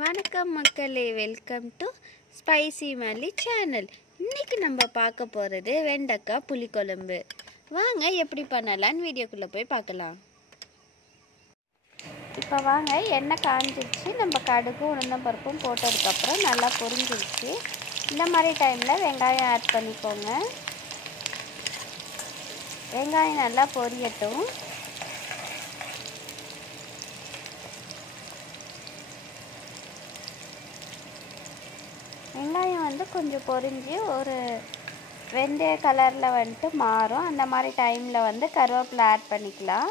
வணக்கம் மக்களே, welcome to spicy மல்லி சேனல். இன்னைக்கு நம்ம பார்க்க போகிறது வெண்டைக்காய் புளிக்குழம்பு. வாங்க எப்படி பண்ணலான்னு வீடியோக்குள்ளே போய் பார்க்கலாம். இப்போ வாங்க, எண்ணெய் காஞ்சிருச்சு. நம்ம கடுகு உளுந்தம் பருப்பும் போட்டதுக்கப்புறம் நல்லா பொரிஞ்சிருச்சு. இந்த மாதிரி டைமில் வெங்காயம் ஆட் பண்ணிக்கோங்க. வெங்காயம் நல்லா பொரியட்டும். வெங்காயம் கொஞ்சம் பொரிஞ்சு ஒரு வெந்தய கலரில் மாறும். அந்த மாதிரி டைமில் கருவேப்பிலை ஆட் பண்ணிக்கலாம்.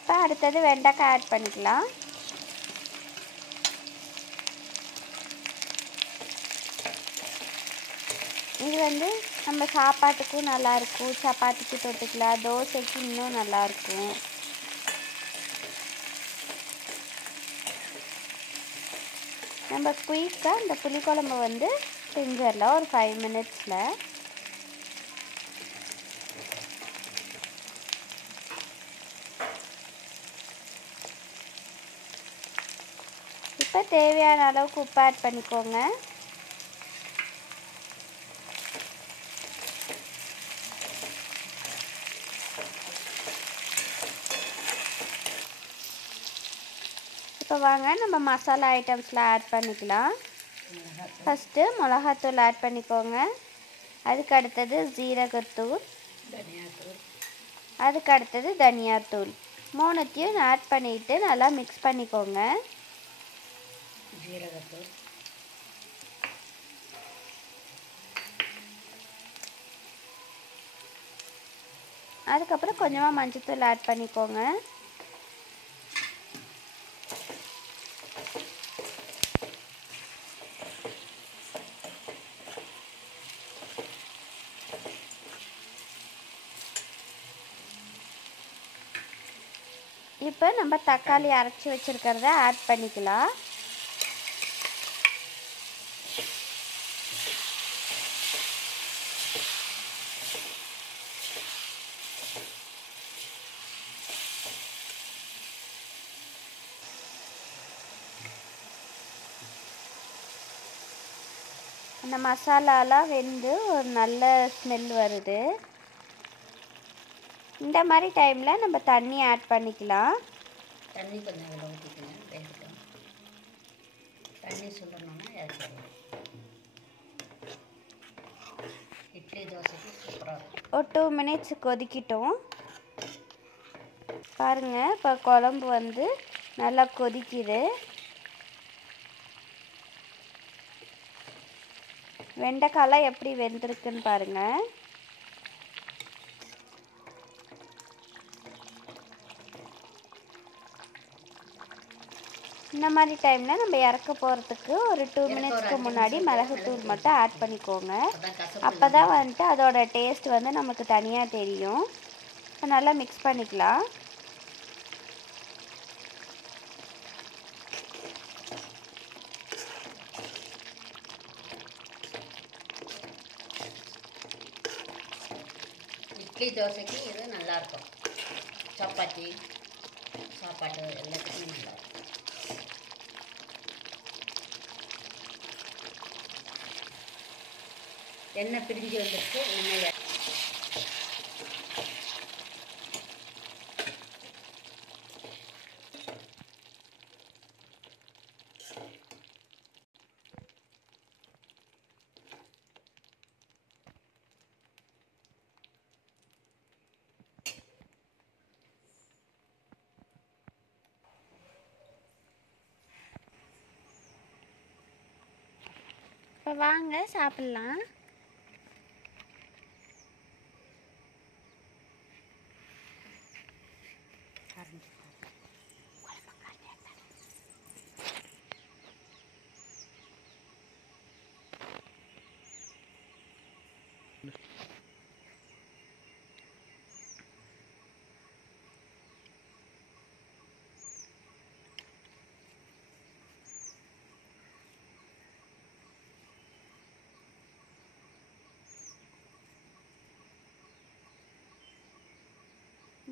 இப்போ அடுத்தது வெண்டைக்காய் ஆட் பண்ணிக்கலாம். இது நம்ம சாப்பாட்டுக்கும் நல்லாயிருக்கும், சப்பாத்திக்கு தொட்டுக்கலாம், தோசைக்கு இன்னும் நல்லாயிருக்கும். நம்ம குயிக்காக இந்த புளிக்குழம்பு செஞ்சிடலாம் ஒரு 5 மினிட்ஸில். இப்போ தேவையான அளவுக்கு உப்பு ஆட் பண்ணிக்கோங்க. இப்போ வாங்க நம்ம மசாலா ஐட்டம்ஸ்லாம் ஆட் பண்ணிக்கலாம். ஃபஸ்ட்டு மிளகாத்தூள் ஆட் பண்ணிக்கோங்க. அதுக்கு அடுத்தது ஜீரகத்தூள், அதுக்கு அடுத்தது தனியாத்தூள். மூணுத்தையும் ஆட் பண்ணிவிட்டு நல்லா மிக்ஸ் பண்ணிக்கோங்க. ஜீரகத்தூள், அதுக்கப்புறம் கொஞ்சமாக மஞ்சத்தூள் ஆட் பண்ணிக்கோங்க. இப்போ நம்ம தக்காளி அரைச்சி வச்சுருக்கிறத ஆட் பண்ணிக்கலாம். அந்த மசாலாலாம் வெந்து ஒரு நல்ல ஸ்மெல் வருது. இந்த மாதிரி டைமில் நம்ம தண்ணி ஆட் பண்ணிக்கலாம். தண்ணி கொஞ்சம் இதில் ஊற்றிக்கணும், வேகட்டும். தண்ணி சுடணும்னா இறச்சிடலாம். இட்லி தோசைக்கு சூப்பராக இருக்கும். ஒரு 2 மினிட்ஸ் கொதிக்கிட்டோம். பாருங்கள், இப்போ குழம்பு நல்லா கொதிக்குது. வெண்டைக்காயெலாம் எப்படி வெந்திருக்குன்னு பாருங்கள். இந்த மாதிரி டைமில் நம்ம இறக்க போகிறதுக்கு ஒரு 2 மினிட்ஸ்க்கு முன்னாடி மிளகுத்தூள் மட்டும் ஆட் பண்ணிக்கோங்க. அப்போ தான் அதோட டேஸ்ட் நமக்கு தனியாக தெரியும். இப்போ நல்லா மிக்ஸ் பண்ணிக்கலாம். இட்லி தோசைக்கு இது நல்லாயிருக்கும். சப்பாத்தி சாப்பாடு எல்லாத்துக்குமே நல்லாயிருக்கும். எண்ணெய் பிரிஞ்சு வந்துருக்கு. இனிமேல் இப்போ வாங்க சாப்பிட்லாம்.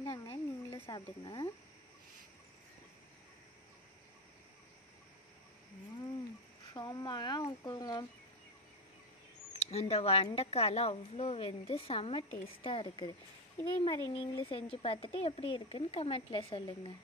இந்தாங்க நீங்களும் சாப்பிடுங்க. செம்மையாக இருக்குங்க. அந்த வெண்டைக்காயெலாம் அவ்வளோ வெந்து செம்ம டேஸ்ட்டாக இருக்குது. இதே மாதிரி நீங்களும் செஞ்சு பார்த்துட்டு எப்படி இருக்குன்னு கமெண்ட்டில் சொல்லுங்கள்.